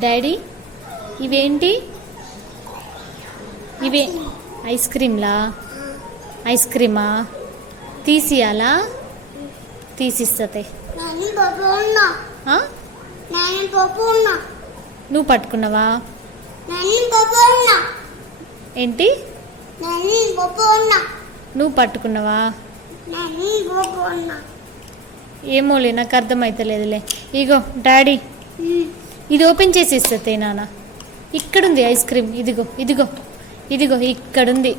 Daddy ఇవేంటి? ఇవే ice క్రీమ్లా? Ice క్రీమా? తీసియాలా? తీసిస్తుంది. నువ్వు పట్టుకున్నావా? ఏంటి? నువ్వు పట్టుకున్నావా? ఏమోలే, నాకు అర్థమవుతలేదులే. ఇగో డాడీ, ఇది ఓపెన్ చేసి ఇస్తుంది నాన్న. ఇక్కడుంది ఐస్ క్రీమ్. ఇదిగో ఇదిగో ఇదిగో ఇక్కడుంది.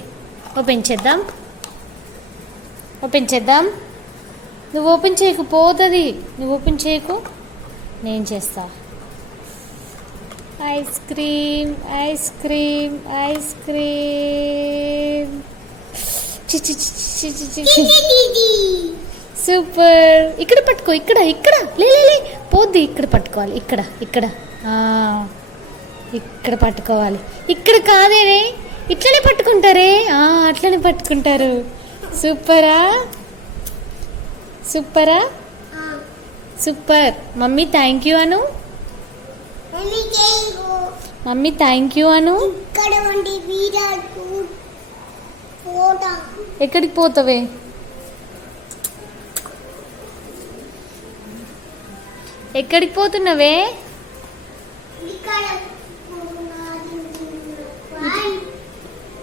ఓపెన్ చేద్దాం. ఓపెన్ చేద్దాం. నువ్వు ఓపెన్ చేయకు, పోతుంది. నువ్వు ఓపెన్ చేయకు, నేను చేస్తా. Ice cream, ice cream, ice cream. Super. ఇక్కడ పట్టుకో, ఇక్కడ ఇక్కడ లే పోద్ది. ఇక్కడ పట్టుకోవాలి, ఇక్కడ ఇక్కడ ఇక్కడ పట్టుకోవాలి. ఇక్కడ కాదేనే, ఇట్లనే పట్టుకుంటారే. అట్లనే పట్టుకుంటారు. సూపరా? సూపరా? సూపర్. మమ్మీ థ్యాంక్ యూ అను. మమ్మీ థ్యాంక్ యూ అను. ఎక్కడికి పోతావే? ఎక్కడికి పోతున్నావే?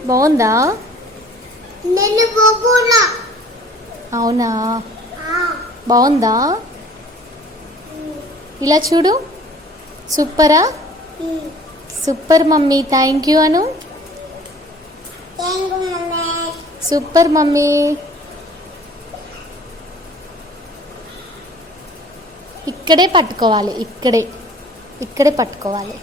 బాగుందా? అవునా? బాగుందా? ఇలా చూడు. సూపరా? సూపర్ మమ్మీ థ్యాంక్ యూ అను. Super mummy. ఇక్కడే పట్టుకోవాలి, ఇక్కడే ఇక్కడే పట్టుకోవాలి.